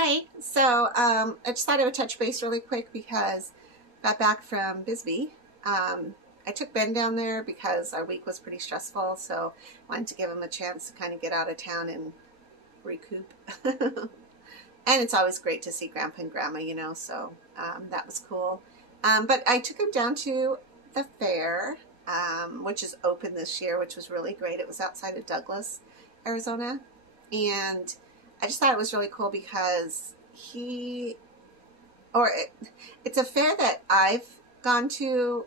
Hi. So I just thought I would touch base really quick because I got back from Bisbee. I took Ben down there because our week was pretty stressful, so I wanted to give him a chance to kind of get out of town and recoup. And it's always great to see Grandpa and Grandma, you know, so that was cool. But I took him down to the fair, which is open this year, which was really great. It was outside of Douglas, Arizona, and I just thought it was really cool because it's a fair that I've gone to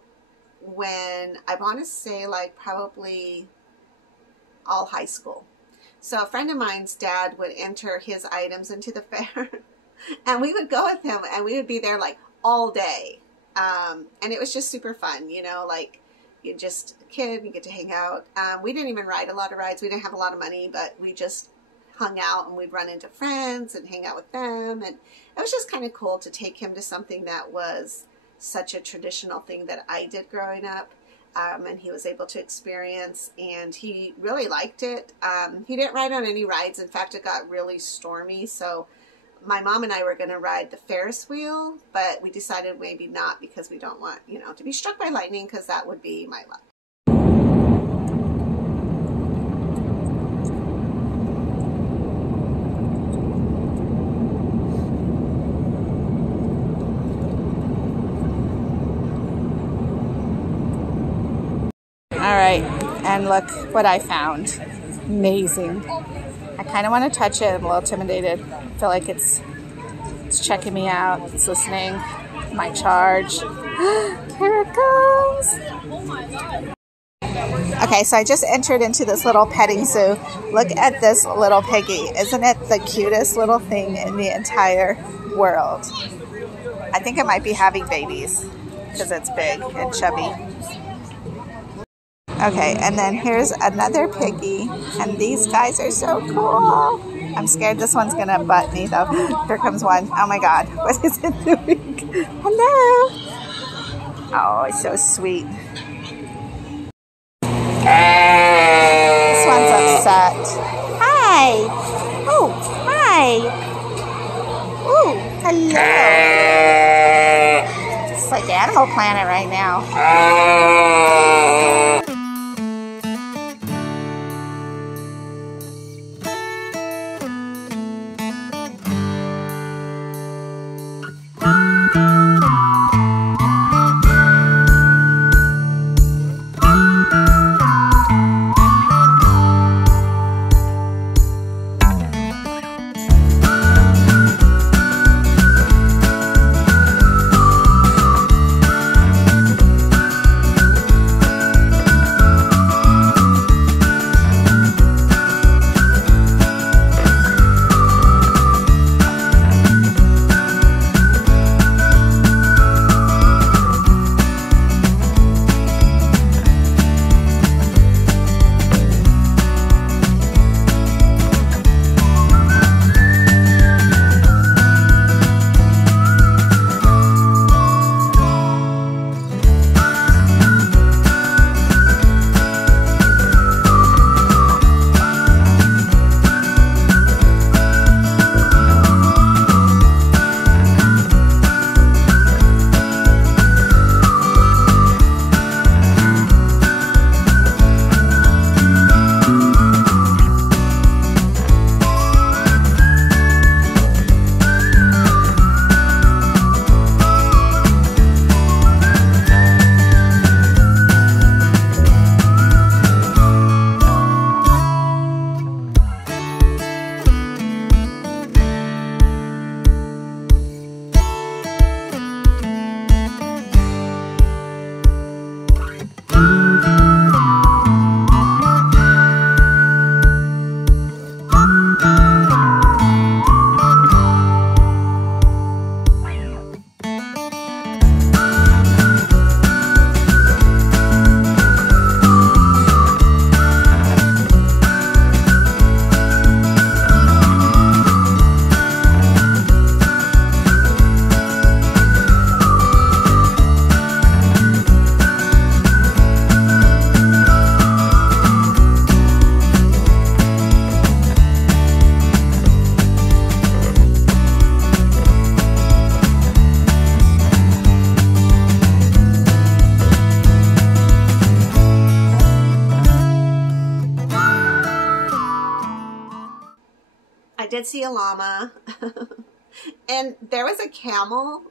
when I want to say like probably all high school. So a friend of mine's dad would enter his items into the fair and we would go with him and we would be there like all day. And it was just super fun, you know, like you're just a kid, you get to hang out. We didn't even ride a lot of rides. We didn't have a lot of money, but we just hung out and we'd run into friends and hang out with them. And it was just kind of cool to take him to something that was such a traditional thing that I did growing up. And he was able to experience, and he really liked it. He didn't ride on any rides. In fact, it got really stormy. So my mom and I were going to ride the Ferris wheel, but we decided maybe not because we don't want, you know, to be struck by lightning, because that would be my luck. All right, and look what I found. Amazing. I kind of want to touch it. I'm a little intimidated. I feel like it's checking me out. It's listening. My charge. Here it goes. Okay, so I just entered into this little petting zoo. Look at this little piggy. Isn't it the cutest little thing in the entire world? I think it might be having babies because it's big and chubby. Okay, and then here's another piggy, and these guys are so cool. I'm scared this one's gonna butt me though. Here comes one. Oh my God, what is it doing? Hello. Oh, it's so sweet. This one's upset. Hi. Oh, hi. Oh, hello. It's like Animal Planet right now. did see a llama. And there was a camel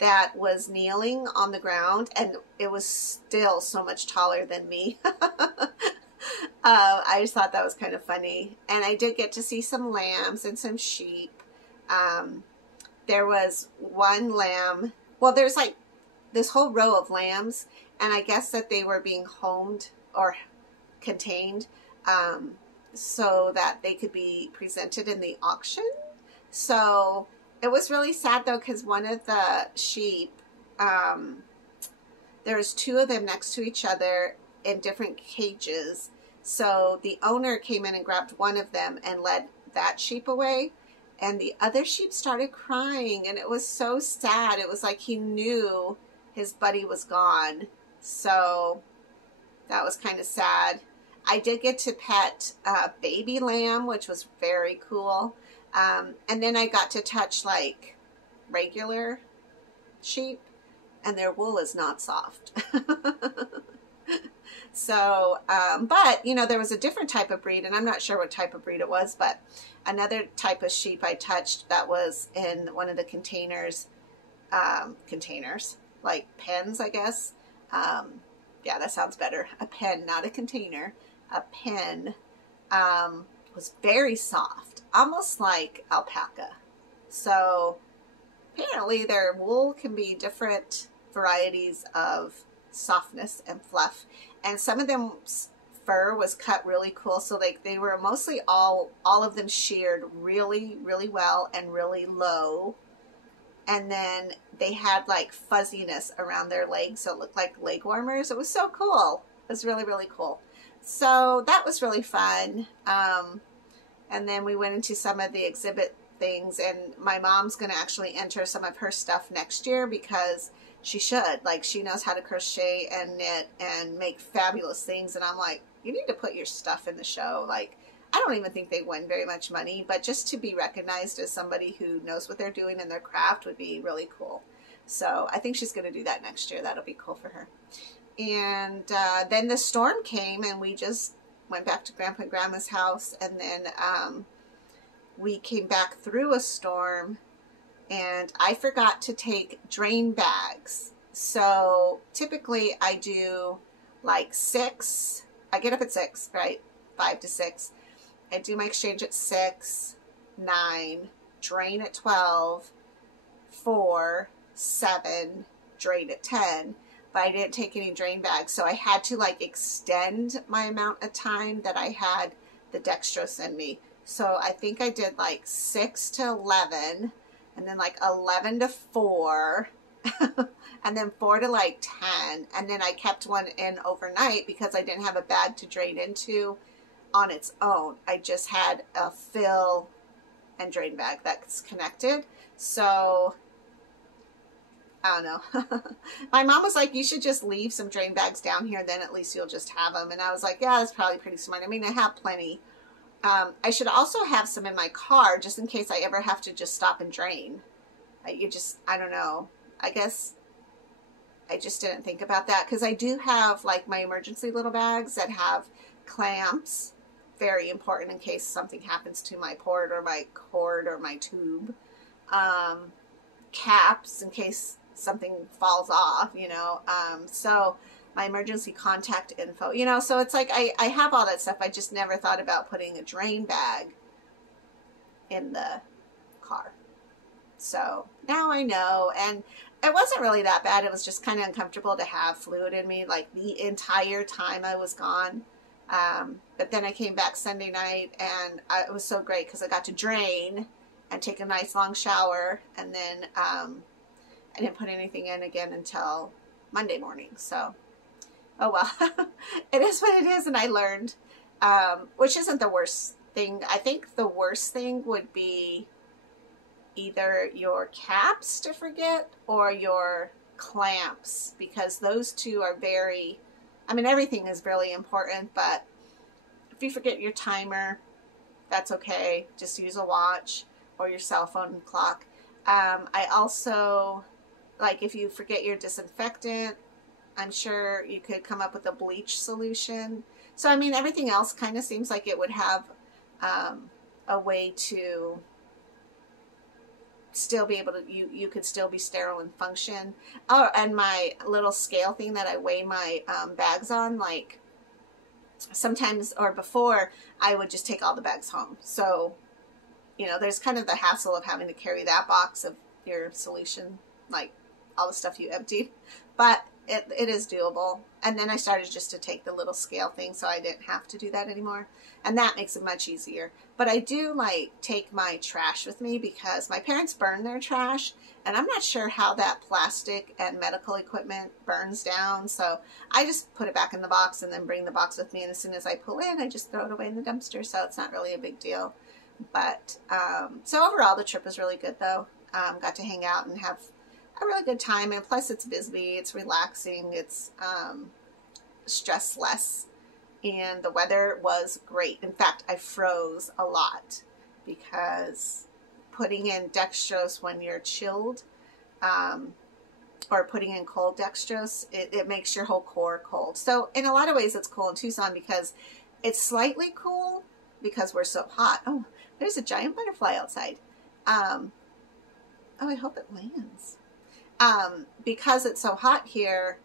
that was kneeling on the ground, and it was still so much taller than me. I just thought that was kind of funny. And I did get to see some lambs and some sheep. There was one lamb. Well, there's like this whole row of lambs, and I guess that they were being homed or contained so that they could be presented in the auction. So it was really sad though, because one of the sheep, there's two of them next to each other in different cages. So the owner came in and grabbed one of them and led that sheep away. And the other sheep started crying, and it was so sad. It was like he knew his buddy was gone. So that was kind of sad. I did get to pet a baby lamb, which was very cool. And then I got to touch like regular sheep, and their wool is not soft. So, but you know, there was a different type of breed, and I'm not sure what type of breed it was, but another type of sheep I touched that was in one of the containers, like pens, I guess. Yeah, that sounds better. A pen, not a container. A pen was very soft, almost like alpaca. So apparently their wool can be different varieties of softness and fluff. And some of them fur was cut really cool. So like they were mostly all of them sheared really, really well and really low. And then they had like fuzziness around their legs, so it looked like leg warmers. It was so cool. It was really, really cool. So that was really fun. And then we went into some of the exhibit things, and my mom's going to actually enter some of her stuff next year because she should. Like, she knows how to crochet and knit and make fabulous things. And I'm like, you need to put your stuff in the show. Like, I don't even think they win very much money, but just to be recognized as somebody who knows what they're doing in their craft would be really cool. So I think she's going to do that next year. That'll be cool for her. And then the storm came, and we just went back to Grandpa and Grandma's house. And then we came back through a storm, and I forgot to take drain bags. So typically I do like 6. I get up at 6, right? 5 to 6. I do my exchange at 6, 9, drain at 12, 4, 7, drain at 10. But I didn't take any drain bags, so I had to like extend my amount of time that I had the dextrose in me. So I think I did like 6 to 11, and then like 11 to 4, and then 4 to like 10, and then I kept one in overnight because I didn't have a bag to drain into on its own. I just had a fill and drain bag that's connected. So I don't know. My mom was like, you should just leave some drain bags down here, then at least you'll just have them. And I was like, yeah, that's probably pretty smart. I mean, I have plenty. I should also have some in my car just in case I ever have to just stop and drain. I don't know. I guess I just didn't think about that, because I do have like my emergency little bags that have clamps. Very important in case something happens to my port or my cord or my tube. Caps in case something falls off, you know. So my emergency contact info, you know, so it's like I have all that stuff. I just never thought about putting a drain bag in the car. So now I know. And it wasn't really that bad. It was just kind of uncomfortable to have fluid in me like the entire time I was gone. But then I came back Sunday night, and it was so great because I got to drain and take a nice long shower, and then I didn't put anything in again until Monday morning. So, oh well, it is what it is, and I learned, which isn't the worst thing. I think the worst thing would be either your caps to forget or your clamps, because those two are very, I mean, everything is really important, but if you forget your timer, that's okay. Just use a watch or your cell phone clock. I also, like, if you forget your disinfectant, I'm sure you could come up with a bleach solution. So, I mean, everything else kind of seems like it would have a way to still be able to, you could still be sterile and function. Oh, and my little scale thing that I weigh my bags on, like sometimes, or before, I would just take all the bags home. So, you know, there's kind of the hassle of having to carry that box of your solution, like all the stuff you emptied, but it is doable. And then I started just to take the little scale thing, so I didn't have to do that anymore. And that makes it much easier. But I do like take my trash with me because my parents burn their trash, and I'm not sure how that plastic and medical equipment burns down. So I just put it back in the box and then bring the box with me. And as soon as I pull in, I just throw it away in the dumpster. So it's not really a big deal. But so overall, the trip was really good, though. Got to hang out and have a really good time, and plus it's busy, it's relaxing, it's stress less, and the weather was great. In fact, I froze a lot because putting in dextrose when you're chilled, or putting in cold dextrose, it makes your whole core cold. So in a lot of ways it's cool in Tucson because it's slightly cool because we're so hot. Oh, there's a giant butterfly outside. Oh, I hope it lands. Because it's so hot here,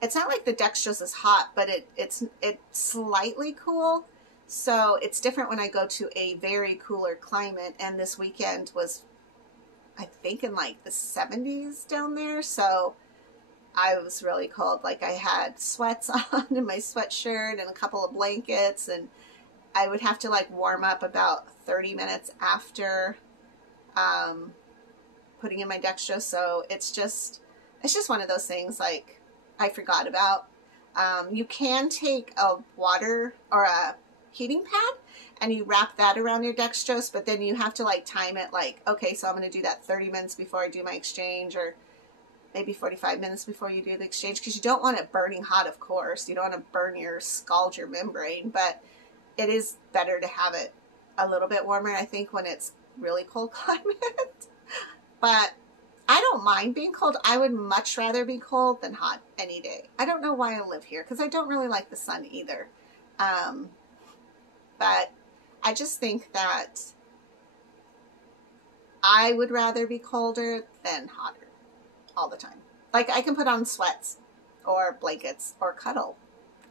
it's not like the dextrose is hot, but it's slightly cool. So it's different when I go to a very cooler climate. And this weekend was, I think, in like the 70s down there. So I was really cold. Like I had sweats on and my sweatshirt and a couple of blankets, and I would have to like warm up about 30 minutes after putting in my dextrose. So it's just one of those things like I forgot about. You can take a water or a heating pad and you wrap that around your dextrose, but then you have to like time it, like, okay, so I'm going to do that 30 minutes before I do my exchange, or maybe 45 minutes before you do the exchange, because you don't want it burning hot, of course. You don't want to scald your membrane, but it is better to have it a little bit warmer, I think, when it's really cold climate. But I don't mind being cold. I would much rather be cold than hot any day. I don't know why I live here, because I don't really like the sun either. But I just think that I would rather be colder than hotter all the time. Like I can put on sweats or blankets or cuddle,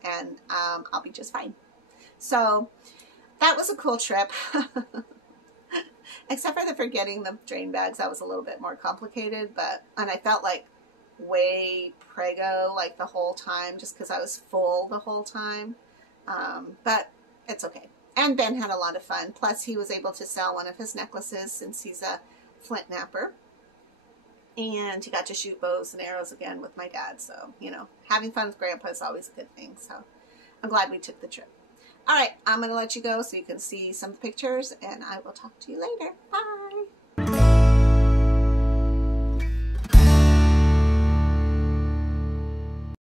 and I'll be just fine. So that was a cool trip. Except for the forgetting the drain bags, that was a little bit more complicated, and I felt like way prego like the whole time, just because I was full the whole time. But it's okay. And Ben had a lot of fun. Plus he was able to sell one of his necklaces since he's a flint napper. And he got to shoot bows and arrows again with my dad. So, you know, having fun with Grandpa is always a good thing. So I'm glad we took the trip. All right, I'm going to let you go so you can see some pictures, and I will talk to you later. Bye.